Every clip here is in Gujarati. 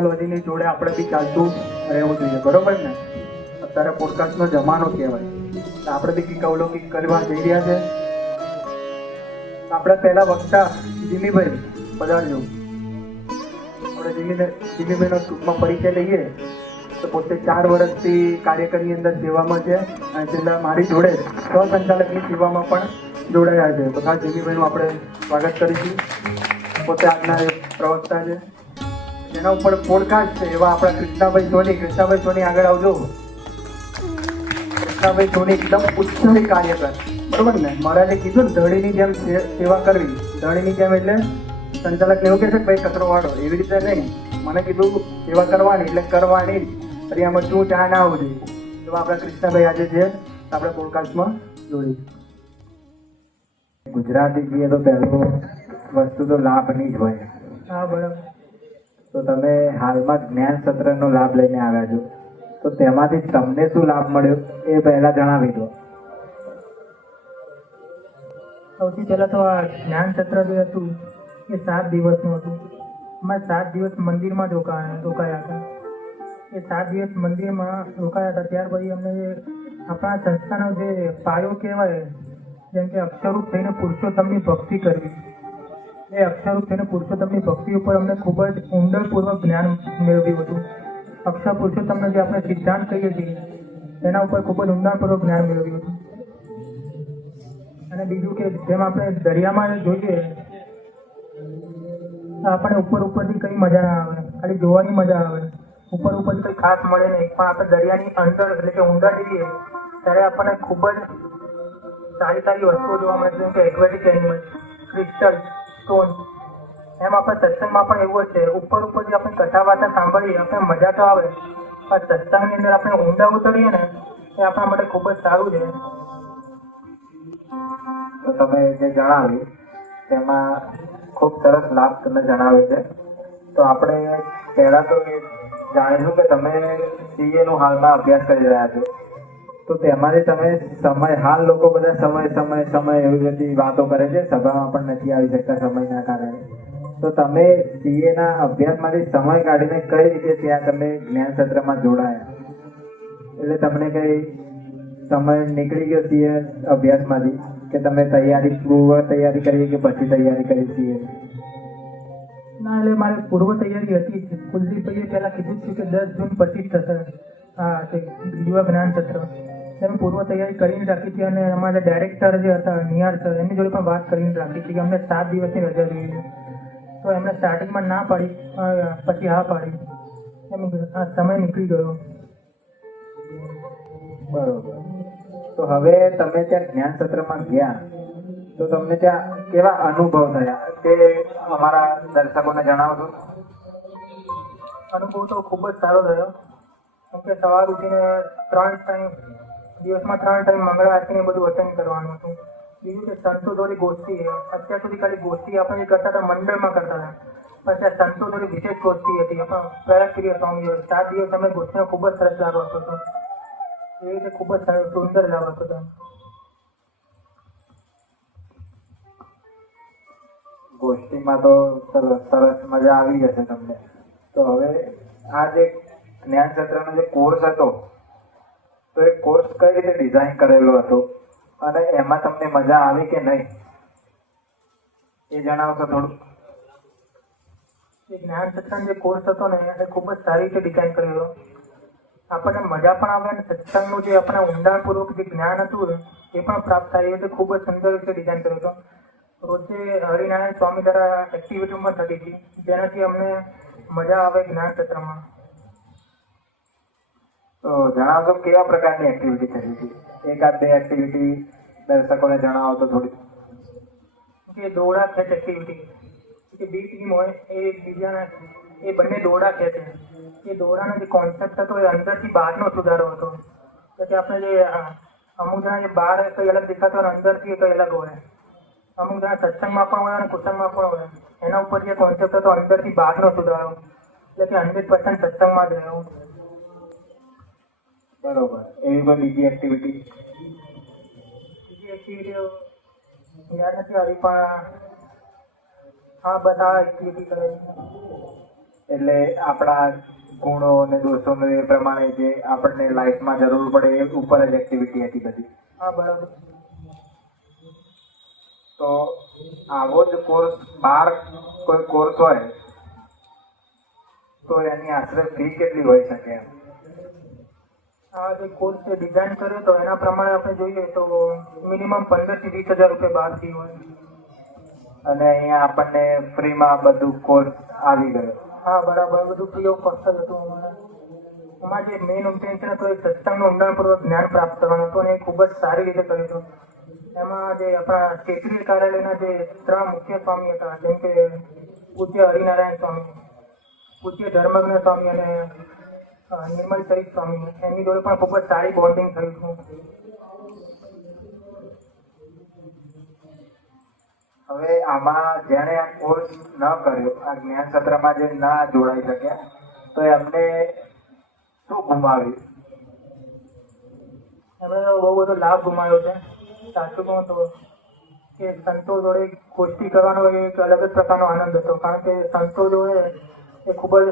ટેકનોલોજીની જોડે આપણે બી ચાલતું રહેવું જોઈએ, બરોબર ને? અત્યારે પોડકાસ્ટનો જમાનો કહેવાય, તો આપણે બી કંઈક અવલૌકિક કરવા જઈ રહ્યા છે. આપણે પહેલા વક્તા જીમીભાઈ પધારજો. આપણે જીમીભાઈનો ટૂંકમાં પરિચય લઈએ તો પોતે 4 વર્ષથી કાર્યકરની અંદર સેવામાં છે અને છેલ્લા મારી જોડે સહસંચાલકની સેવામાં પણ જોડાયા છે. તો ખાસ જીમીભાઈનું આપણે સ્વાગત કરીશું. પોતે આજના પ્રવક્તા છે, જેના ઉપર પોડકાસ્ટ છે એવા આપણા કૃષ્ણાભાઈ સોની. કૃષ્ણાભાઈ સોની આગળ આવજો. કૃષ્ણાભાઈ સોની એકદમ ઉત્સાહી કાર્યકર, બરોબર ને? મહારાજે કીધું ને ધણીની જેમ સેવા કરવી. ધણીની જેમ એટલે સંચાલકને એવું કહે છે કે ભાઈ કચરો વાળો, એવી રીતે નહીં. મને કીધું સેવા કરવાની એટલે કરવાની જ. ફરી આમાં શું ચા ના આવવું જોઈએ. તો આપણા કૃષ્ણાભાઈ આજે છે આપણે પોડકાસ્ટમાં જોડીશું. ગુજરાતી કહીએ તો પહેલું વસ્તુ તો લાભની જ હોય. હા, બરાબર. તો તમે હાલમાં જ્ઞાન સત્રનો લાભ લઈને આવ્યા છો, તો તેમાંથી તમને શું લાભ મળ્યો એ પહેલા જણાવી દો. સૌથી પહેલાં તો આ જ્ઞાન સત્ર જે હતું એ 7 દિવસનું હતું. અમે 7 દિવસ મંદિરમાં રોકાયા હતા. એ 7 દિવસ મંદિરમાં રોકાયા હતા ત્યાર પછી અમને આપણા સંસ્થાનો જે પાયો કહેવાય, જેમ કે અક્ષરરૂપ થઈને પુરુષોત્તમની ભક્તિ કરવી, એ અક્ષરરૂપ થઈને પુરુષોત્તમની ભક્તિ ઉપર અમને ખૂબ જ ઊંડાણપૂર્વક જ્ઞાન મેળવ્યું હતું. અક્ષર પુરુષોત્તમને જે આપણે સિદ્ધાંત કહીએ છીએ એના ઉપર ખૂબ જ ઊંડાણપૂર્વક જ્ઞાન મેળવ્યું હતું. અને બીજું કે જેમ આપણે દરિયામાં જોઈએ આપણે ઉપરથી કંઈ મજા ના આવે, ખાલી જોવાની મજા આવે. ઉપરથી કંઈ ખાસ મળે નહીં, પણ આપણે દરિયાની અંદર એટલે કે ઊંડા જઈએ ત્યારે આપણને ખૂબ જ સારી વસ્તુઓ જોવા મળે, જેમ કે એક્વેટિક એનિમલ, ક્રિસ્ટલ, સ્ટોન. એમ આપણા સત્સંગમાં પણ એવું જ છે. ઉપરથી આપણે કથા વાર્તા સાંભળીએ, આપણે મજા તો આવે, પણ સત્સંગની અંદર આપણે ઊંડા ઉતરીએ ને એ આપણા માટે ખૂબ જ સારું છે. તો તમે જે જણાવ્યું તેમાં ખૂબ સરસ લાભ તમે જણાવ્યો છે. તો આપણે પહેલા તો એ જાણીશું કે તમે CA નો હાલમાં અભ્યાસ કરી રહ્યા છો, તો તેમાંથી તમે સમય, હાલ લોકો બધા સમય એવી બધી વાતો કરે છે, સભામાં પણ નથી આવી શકતા સમયના કારણે. તો તમે CA ના અભ્યાસમાંથી સમય કાઢીને કઈ રીતે ત્યાં તમે જ્ઞાન સત્રમાં જોડાયા? એટલે તમને કઈ સમય નીકળી ગયો CA અભ્યાસમાંથી કે તમે તૈયારી કરી કે પછી તૈયારી કરી CA? ના, એટલે મારે પૂર્વ તૈયારી હતી. કુલદીપભાઈએ પહેલાં કીધું હતું કે 10 જૂન પછી જ થશે યુવા જ્ઞાન સત્ર. મેં પૂર્વ તૈયારી કરીને રાખી હતી અને અમારા ડાયરેક્ટર જે હતા નિહાર સર, એમની જોડે પણ વાત કરીને રાખી હતી કે અમને 7 દિવસની રજા જોઈએ. તો એમને સ્ટાર્ટિંગમાં ના પાડી, પછી હા પાડી. એમ આ સમય નીકળી ગયો. બરોબર. તો હવે તમે ત્યાં જ્ઞાન સત્રમાં ગયા તો તમને ત્યાં કેવા અનુભવ થયા તે અમારા દર્શકોને જણાવશો? અનુભવ તો ખૂબ જ સારો થયો. કેમ કે સવાર ઉઠીને 3 ટાઈમ, દિવસમાં 3 ટાઈમ મંગળા આરતીને બધું અટેન્ડ કરવાનું હતું. બીજું કે સંતો જોડી ગોષ્ઠી, અત્યાર સુધી ખાલી ગોષ્ઠી આપણે જે કરતા હતા મંડળમાં કરતા હતા, પણ ત્યાં સંતો જોડી વિશેષ ગોષ્ઠી હતી. આપણા પ્રયાગપ્રિય સ્વામીઓ 7 દિવસ અમે ગોષ્ઠીનો ખૂબ જ સરસ લાભ આપતો હતો. એ રીતે ખૂબ જ સુંદર લાભ આપતો હતો. ગોષ્ઠીમાં તો સરસ મજા આવી જશે તમને. તો હવે આ જે જ્ઞાન સત્રનો જે કોર્સ હતો, તો એ કોર્સ કઈ રીતે ડિઝાઇન કરેલો હતો અને એમાં તમને મજા આવી કે નહીં એ જણાવશો થોડું? એ જ્ઞાન સત્રનો જે કોર્સ હતો ને એ ખૂબ જ સારી રીતે ડિઝાઇન કરેલો. આપણને મજા પણ આવે અને સત્સંગનું જે આપણે ઊંડાણપૂર્વક જે જ્ઞાન હતું એ પણ પ્રાપ્ત થાય. એ રીતે ખૂબ જ સુંદર રીતે ડિઝાઇન કર્યો હતો. રોજે હરિનારાયણ સ્વામી દ્વારા એક્ટિવિટી પણ થતી હતી, જેનાથી અમને મજા આવે જ્ઞાન સત્રમાં. તો જણાવશો કેવા પ્રકારની એક્ટિવિટી થતી હતી? 1-2 એક્ટિવિટી દર્શકોને જણાવો તો થોડી. કે દોડા ખેંચ એક્ટિવિટી, કે 2 ટીમ હોય એ બીજાના એ બંને દોડા ખેંચે. એ દોડાનો જે કોન્સેપ્ટ હતો એ અંદરથી બહારનો સુધારો હતો. કે આપણે જે અમુક જણા જે બહાર કંઈ અલગ દેખાતો હોય અંદરથી કંઈ અલગ હોય. અમુક જણા સત્સંગમાં પણ હોય અને કુસંગમાં પણ હોય. એના ઉપર જે કોન્સેપ્ટ હતો અંદરથી બહારનો સુધારો, એટલે કે 100% સત્સંગમાં જ રહ્યો. બરોબર. એવી કોઈ બીજી એક્ટિવિટી યાદ નથી આવી, પણ હા બસ આ એક્ટિવિટી કરે. એટલે આપણા ગુણો અને દોષો એ પ્રમાણે જે આપણને લાઈફમાં જરૂર પડે એ ઉપર જ એક્ટિવિટી હતી બધી. હા બરાબર. તો આવો જ કોર્સ બહાર કોઈ કોર્સ હોય તો એની આશરે ફી કેટલી હોઈ શકે એમ? આ જે કોર્સ છે ડિઝાઇન કર્યો તો એના પ્રમાણે આપણે જોઈએ તો મિનિમમ 15 થી 20 હજાર રૂપિયા બહાર ફી હોય. અને અહીંયા આપણને ફ્રીમાં બધું કોર્સ આવી ગયો. હા બરાબર, બધું ફ્રી ઓફ કોસ્ટ જ હતું અમારે. અમારે જે મેઇન ઇન્ટેન્શન હતો એ સત્સંગનું ઊંડાણપૂર્વક જ્ઞાન પ્રાપ્ત કરવાનું હતું અને એ ખૂબ જ સારી રીતે કર્યું હતું. એમાં જે આપણા ક્ષેત્રીય કાર્યાલયના જે 3 મુખ્ય સ્વામી હતા, જેમ કે પૂજ્ય હરિનારાયણ સ્વામી, પૂજ્ય ધર્મજ્ઞ સ્વામી અને નિર્મલ ચરિત સ્વામી, એમની જોડે પણ ખૂબ જ સારી બોન્ડિંગ થયું હતું. હવે આમાં જેણે આ કોર્સ ન કર્યો, આ જ્ઞાન સત્રમાં જે ના જોડાઈ શક્યા, તો એમને શું ગુમાવ્યું? એમણે બહુ બધો લાભ ગુમાવ્યો છે. સાચું કહું તો કે સંતો જોડે ગોષ્ઠી કરવાનો એક અલગ જ પ્રકારનો આનંદ હતો, કારણ કે સંતો જોડે એ ખૂબ જ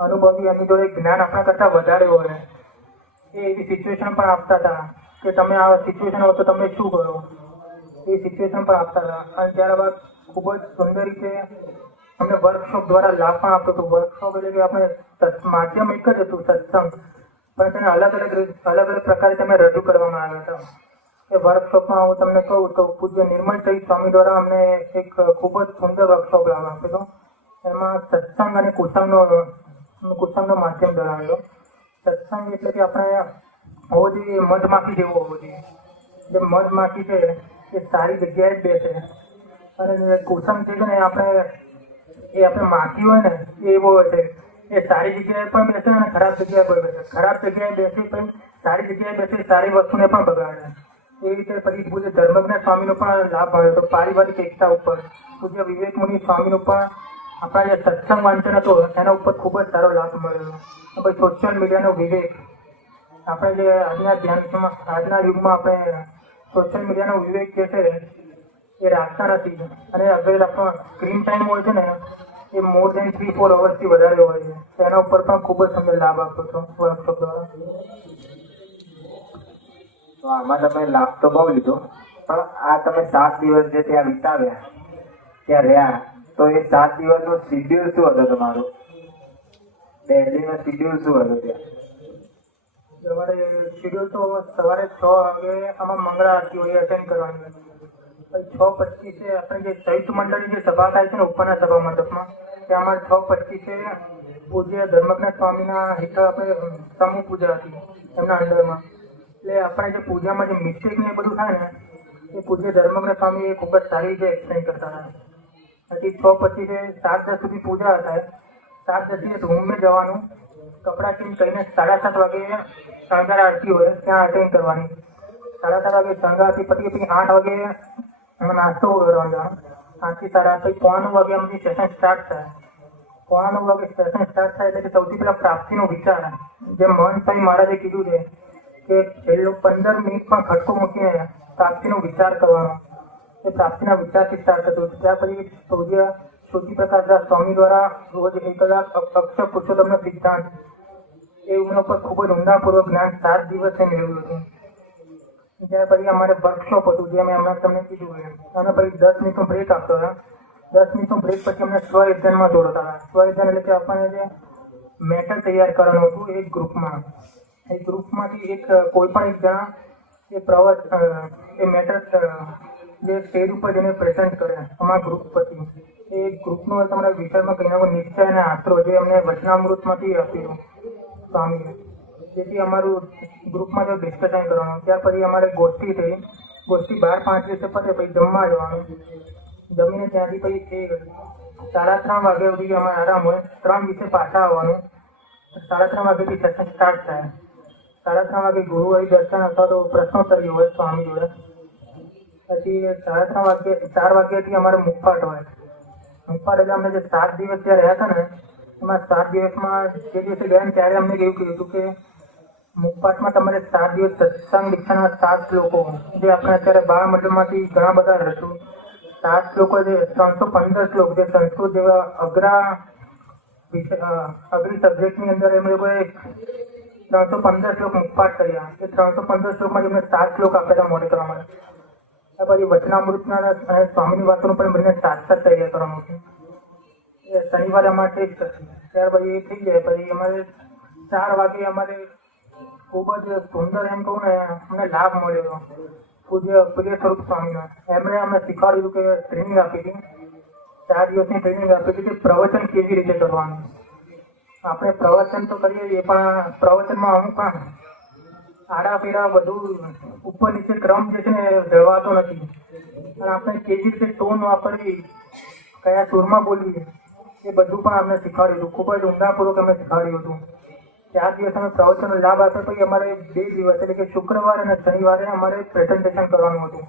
અનુભવી, એમની જોડે જ્ઞાન આપણા કરતાં વધારે હોય. એ એવી સિચ્યુએશન પણ આપતા હતા કે તમે આ સિચ્યુએશન હોય તો તમે શું કરો, એ સિચ્યુએશન પણ આપતા હતા. અને ત્યારબાદ ખૂબ જ સુંદર રીતે અમને વર્કશોપ દ્વારા લાભ પણ આપતો હતો. વર્કશોપ એટલે કે આપણે માધ્યમ એક જ હતું સત્સંગ, પણ તેને અલગ અલગ પ્રકારે તમે રજૂ કરવામાં આવ્યા હતા. એ વર્કશોપમાં હું તમને કહું તો પૂજ્ય નિર્મલ ચરિત સ્વામી દ્વારા અમને એક ખૂબ જ સુંદર વર્કશોપ લાવવા આપેલો. એમાં સત્સંગ અને કુસંગનો માધ્યમ ધરાવેલો. સત્સંગ એટલે કે આપણે હોવો જોઈએ મધમાખી જેવો હોવો જોઈએ. જે મધમાખી છે એ સારી જગ્યાએ જ બેસે, અને કુસંગ જે છે ને આપણે માખી હોય ને એ એવો હોય છે, એ સારી જગ્યાએ પણ બેસે અને ખરાબ જગ્યાએ પણ બેસે. ખરાબ જગ્યાએ બેસી પણ સારી જગ્યાએ બેસી સારી વસ્તુને પણ બગાડે. એ રીતે પછી પૂજ્ય ધર્મજ્ઞ સ્વામીનો પણ લાભ મળ્યો હતો પારિવારિક એકતા ઉપર. પૂજ્ય વિવેક મુનિ સ્વામીનો પણ આપણા જે સત્સંગ વાંચન હતો એના ઉપર ખૂબ જ સારો લાભ મળ્યો. પછી સોશિયલ મીડિયાનો વિવેક, આપણે જે આજના યુગમાં આપણે સોશિયલ મીડિયાનો વિવેક જે છે એ રાખતા નથી, અને અગર આપણો સ્ક્રીન ટાઈમ હોય છે ને એ મોર દેન 3-4 અવર્સથી વધારે હોય છે. તેના ઉપર પણ ખૂબ જ તમને લાભ આપતો હતો વર્કશોપ દ્વારા. તો આમાં તમે લાભ તો બહુ લીધો, પણ આ તમે 7 દિવસ જે ત્યાં વિતાવ્યા, ત્યાં રહ્યા, તો એ 7 દિવસનું શિડ્યુલ શું હતું તમારું? દિલ્હીનું શિડ્યુલ શું હતું ત્યાં? સવારે શિડ્યુલ તો સવારે 6 વાગે આમાં મંગળા આરતી હોય અટેન્ડ કરવાની. પછી 6:25 આપણે જે સંયુક્ત મંડળની જે સભા થાય છે ને ઉપરના સભા મંડપમાં, ત્યાં અમારે 6:25 પૂજ્ય ધર્મજ્ઞ સ્વામીના હેઠળ આપણે સમૂહ પૂજા હતી એમના અંડરમાં. એટલે આપણે જે પૂજામાં જે મિસ્ટેક ને એ બધું થાય ને એ પૂજ્ય ધર્મજ્ઞ સ્વામી એ ખૂબ જ સારી રીતે એક્સપ્લેન કરતા હતા. પછી 6:25 7:10 સુધી પૂજા થાય. 7:10 રૂમમાં જવાનું, કપડાં ચેન્જ કરીને 7:30 વાગે શણગાર આરતી હોય ત્યાં અટેન્ડ કરવાની. 7:30 વાગે શણગાર આરતી પછી 8 વાગે અમે નાસ્તો કરવાનો. 8 થી 8:30 પછી 9:15 વાગે અમારી સેશન સ્ટાર્ટ થાય. 9:15 વાગે સેશન સ્ટાર્ટ થાય એટલે કે સૌથી પહેલા પ્રાપ્તિનો વિચાર, જેમ મોહનભાઈ મહારાજે કીધું છે કે છેલ્લો 15 મિનિટ પણ ખટકો મૂકીને પ્રાપ્તિનો વિચાર કરવાનો. એ પ્રાપ્તિના વિચારથી સ્ટાર્ટ થતું. ત્યાર પછી પૂજ્ય શ્રુતિપ્રકાશદાસ સ્વામી દ્વારા રોજ 1 કલાક અક્ષર પુરુષોત્તમનો સિદ્ધાંત, એ એમના ઉપર ખૂબ જ ઊંડાણપૂર્વક જ્ઞાન 7 દિવસે મેળવ્યું હતું. ત્યાર પછી અમારે વર્કશોપ હતું, જે મેં હમણાં તમને કીધું એમ. અને પછી 10 મિનિટનો બ્રેક આપતો હતા. 10 મિનિટનો બ્રેક પછી અમને સ્વયજ્ઞાનમાં જોડતા હતા. સ્વયજ્ઞાન એટલે કે આપણને જે મેટર તૈયાર કરવાનું હતું એક ગ્રુપમાં. એ ગ્રુપમાંથી એક કોઈ પણ એક જણા એ મેટર જે સ્ટેજ ઉપર જઈને પ્રેઝન્ટ કરે અમારા ગ્રુપ પછી. એ ગ્રુપનો તમારા વિચારમાં કઈ નાખો નિશ્ચય અને આશરો, જે અમને વચનામૃતમાંથી આપેલું સ્વામીએ. જેથી અમારું ગ્રુપમાં જો ડિસ્કશન કરવાનું. ત્યાર પછી અમારે ગોષ્ઠી થઈ. ગોષ્ઠી 12-5 પતે પછી જમવા જવાનું. જમીને ત્યાંથી પછી 3:30 વાગ્યા સુધી અમારે આરામ હોય. 3:20 પાછા આવવાનું. 3:30 વાગ્યાથી સેશન સ્ટાર્ટ થાય. 3:30 વાગે ગુરુવારી દર્શન અથવા તો પ્રશ્નોત્તરી હોય સ્વામી જોડે. પછી 3:30 વાગે 4 વાગ્યાથી અમારે મુખપાઠ હોય. મુખપાઠ એટલે અમને જે 7 દિવસ ત્યાં રહ્યા હતા ને એમાં 7 દિવસમાં જે દિવસે ગયા ને ત્યારે અમને એવું કહ્યું હતું કે મુખપાઠમાં તમારે 7 દિવસ સત્સંગ દીક્ષાના 7 શ્લોકો, જે આપણે અત્યારે બાળ મંડળમાંથી ઘણા બધા રહીશું, 7 શ્લોકો જે 315 શ્લોક, જે સંસ્કૃત જેવા અઘરા અગ્નિ સબ્જેક્ટની અંદર એમ લોકોએ 315 શ્લોક મુખપાઠ કર્યા. એ 315 શ્લોકમાં એમને 7 શ્લોક આપ્યા મોડે કરવા માટે. પછી વચનામૃતના અને સ્વામીની વાતોનું પણ મને 7 તૈયાર કરવાનું હતું. એ શનિવારે અમારે ટેસ્ટ હતી. ત્યાર પછી એ થઈ જાય પછી અમારે 4 વાગે અમારે ખૂબ જ સુંદર એમ કહું ને અમને લાભ મળ્યો. પૂજ્ય સ્વરૂપ સ્વામીનો એમણે અમને શીખવાડ્યું કે ટ્રેનિંગ આપી હતી. 4 દિવસની ટ્રેનિંગ આપી હતી કે પ્રવચન કેવી રીતે કરવાનું. આપણે પ્રવચન તો કરીએ છીએ પણ પ્રવચનમાં અમુક પણ આડાફેરા બધું ઉપર નીચે ક્રમ જે છે ને જળવાતો નથી. અને આપણે કેવી રીતે ટોન વાપરવી, કયા સૂરમાં બોલવી એ બધું પણ અમને શીખવાડ્યું હતું. ખૂબ જ ઊંડાણપૂર્વક અમને શીખવાડ્યું હતું. 4 દિવસ અમે પ્રવચનનો લાભ આપ્યો. પછી અમારે 2 દિવસ એટલે કે શુક્રવાર અને શનિવારે અમારે પ્રેઝન્ટેશન કરવાનું હતું.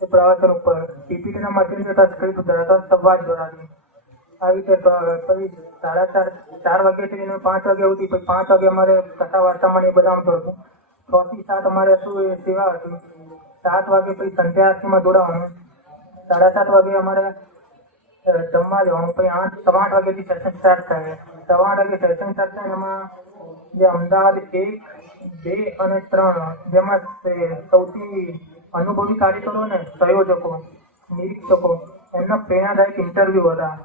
એ પ્રવચન ઉપર પીપીટીના માધ્યમથી સંસ્કૃત દ્વારા સંવાદ દ્વારાથી આવી રીતે પછી 4:30 વાગ્યાથી લઈને 5 વાગ્યા સુધી. પછી 5 વાગે અમારે કથા વાર્તામાં એ બધા આવતું હતું. 6 થી 7 અમારે શું એ સેવા હતી. 7 વાગે પછી સંધ્યા આરતીમાં જોડાવાનું. 7:30 વાગે અમારે જમવા જવાનું. પછી 8 વાગ્યાથી સેશન સ્ટાર્ટ થાય. 8 વાગે સેશન સ્ટાર્ટ થાય. એમાં જે અમદાવાદ 1, 2 અને 3 જેમાં સૌથી અનુભવી કાર્યકરો ને સંયોજકો, નિરીક્ષકો એમના પ્રેરણાદાયક ઇન્ટરવ્યુ હતા.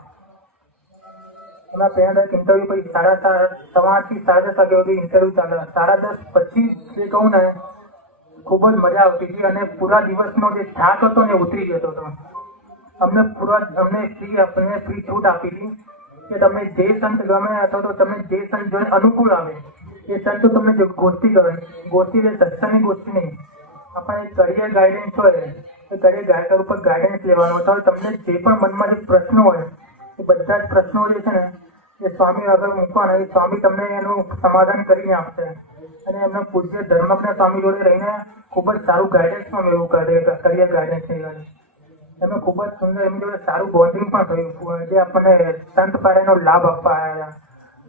એમાં પ્રેરણાદાયક ઇન્ટરવ્યુ પછી 8:30 થી 10:30 વાગ્યા સુધી ઇન્ટરવ્યુ ચાલે. 10:30 પછી જે કહું ને ખૂબ જ મજા આવતી હતી અને પૂરા દિવસનો જે થાક હતો ને ઉતરી જતો હતો. અમને ફ્રી છૂટ આપી હતી કે તમને જે સંત ગમે અથવા તો તમને જે સંત જોઈને અનુકૂળ આવે એ સંતો તમને ગોષ્ઠી કરે. ગોષ્ઠી એટલે સત્સંગની ગોષ્ઠી નહીં. આપણે કરિયર ગાઈડન્સ હોય એ કરિયર ગાઈડર ઉપર ગાઈડન્સ લેવાનો હોય તો તમને જે પણ મનમાં જે પ્રશ્નો હોય એ બધા જ પ્રશ્નો જે છે ને એ સ્વામી આગળ મૂકવાના. એ સ્વામી તમને એનું સમાધાન કરીને આપશે. અને એમના પૂજ્ય ધર્મજ્ઞ સ્વામી જોડે રહીને ખૂબ જ સારું ગાઈડન્સ પણ મેળવું કરે. કરિયર ગાઈડન્સ થઈ ગયું. એમને ખૂબ જ સુંદર એમની જોડે સારું બોન્ડિંગ પણ થયું જે આપણને સંત પારેનો લાભ આપવા આવ્યા.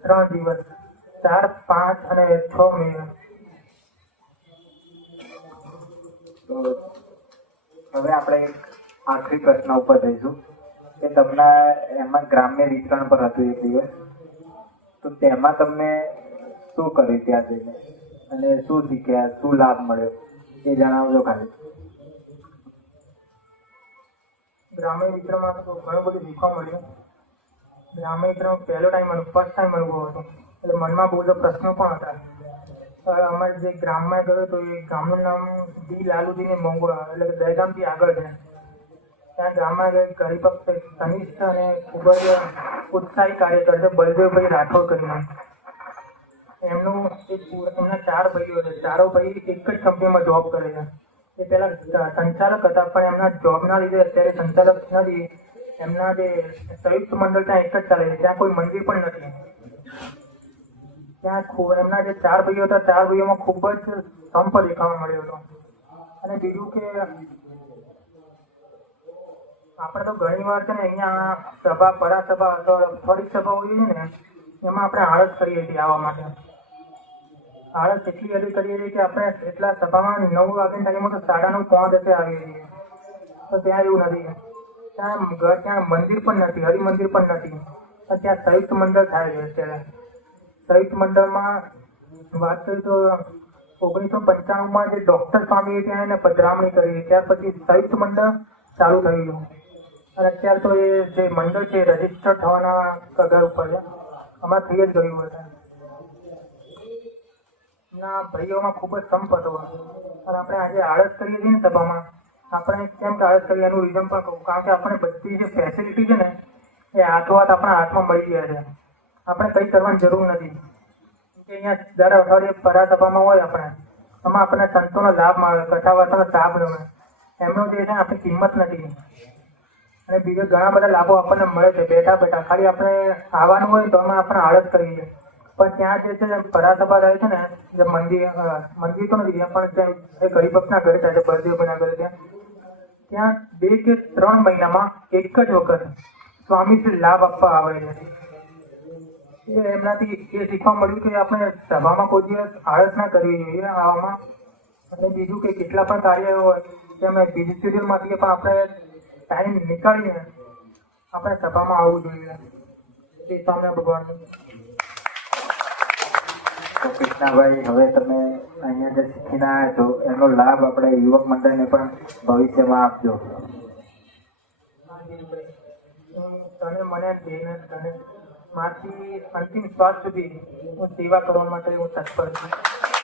3 દિવસ 4, 5 અને 6 મે. તો હવે આપણે આખરી પ્રશ્ન ઉપર જઈશું કે તમને એમાં ગ્રામ્ય વિતરણ પર હતું એક દિવસ. તો તેમાં તમને શું કર્યું ત્યાં જઈને અને શું શીખ્યા, શું લાભ મળ્યો એ જણાવજો ખાલી. ગ્રામ્ય વિતરણમાં તો ઘણું બધું શીખવા મળ્યું. ગ્રામ્ય વિતરણ પહેલો ટાઈમ ફર્સ્ટ ટાઈમ અનુભવ હતો એટલે મનમાં બહુ બધા પ્રશ્નો પણ હતા. અમારે જે ગામમાં ગયો તો એ ગામનું નામ ડી લાલુજીની મોંઘવા એટલે કે દહેગામથી આગળ છે. ત્યાં ગામમાં હરિભક્ત કનિષ્ઠ અને ખૂબ જ ઉત્સાહી કાર્યકર છે બલદેવભાઈ રાઠોડ કરીને. એમના 4 ભાઈઓ છે. 4 ભાઈ એક જ કંપનીમાં જોબ કરે છે. એ પહેલા સંચાલક હતા પણ એમના જોબના લીધે અત્યારે સંચાલક નથી. એમના જે સંયુક્ત મંડળ ત્યાં એક જ ચાલે છે. ત્યાં કોઈ મંદિર પણ નથી. ત્યાં એમના જે 4 ભાઈઓ હતા 4 ભાઈઓમાં ખૂબ જ સંપ દેખાવા મળ્યો હતો. અને બીજું કે આપણે તો ઘણી વાર છે ને અહીંયા સભા, પરાસભા અથવા ફરી સભા હોય છે ને એમાં આપણે આળસ કરીએ છીએ આવવા માટે. આળસ એટલી હદી કરીએ છીએ કે આપણે એટલા સભામાં 9 વાગ્યાના ટાઈમમાં તો 9:30 પોણા 10 આવીએ છીએ. તો ત્યાં એવું નથી. ત્યાં મંદિર પણ નથી, હરિમંદિર પણ નથી. ત્યાં સંયુક્ત મંડળ થાય છે. અત્યારે સંયુક્ત મંડળમાં વાત કરીએ તો 1995માં જે ડૉક્ટર સ્વામીએ ત્યાં એને પધરામણી કરી. ત્યાર પછી સંયુક્ત મંડળ ચાલુ થયું. અને અત્યારે તો એ જે મંડળ છે રજીસ્ટર થવાના કગાર ઉપર છે. હમણાં થઈ જ ગયું હતું. એમના ભાઈઓમાં ખૂબ જ સંપ હતો. અને આપણે આજે આળસ કરીએ છીએ ને સભામાં, આપણે કેમ કે આળસ કરીએ એનું રીઝન પણ કહું. કારણ કે આપણે બધી જે ફેસિલિટી છે ને એ હાથોહાથ આપણા હાથમાં મળી ગયા છે. આપણે કંઈ કરવાની જરૂર નથી. કે અહીંયા દર અઠવાડિયે પરાસભામાં હોય આપણે એમાં આપણને સંતોનો લાભ મળે, કથા વાર્તાનો લાભ મળે. એમનો જે છે આપણી કિંમત નથી. અને બીજા ઘણા બધા લાભો આપણને મળે છે બેઠા બેઠા. ખાલી આપણે આવવાનું હોય તો એમાં આપણે આળસ કરીએ છીએ. પણ ત્યાં જે છે પરાસભા થાય છે ને જે મંદિર તો નથી પણ ત્યાં એક હરિભક્તના ઘરે થાય છે, બળદેવભાઈના ઘરે. ત્યાં 2 કે 3 મહિનામાં એક જ વખત સ્વામીશ્રી લાભ આપવા આવે છે. એ એમનાથી એ શીખવા મળ્યું કે આપણે સભામાં કોઈ દિવસ આળસ ના કરવી જોઈએ આવવામાં. અને બીજું કે કેટલા પણ કાર્ય હોય કે અમે બીજી શેડ્યુલમાંથી પણ આપણે ટાઈમ નીકાળીને આપણે સભામાં આવવું જોઈએ. શ્રી સ્વામિનારાયણ ભગવાનનું. તો કૃષ્ણાભાઈ, હવે તમે અહીંયા જે શીખીને આવ્યા છો એનો લાભ આપણે યુવક મંડળને પણ ભવિષ્યમાં આપજો. તને મને બેન તને મારથી અંતિમ શ્વાસ સુધી હું સેવા કરવા માટે હું તત્પર છું.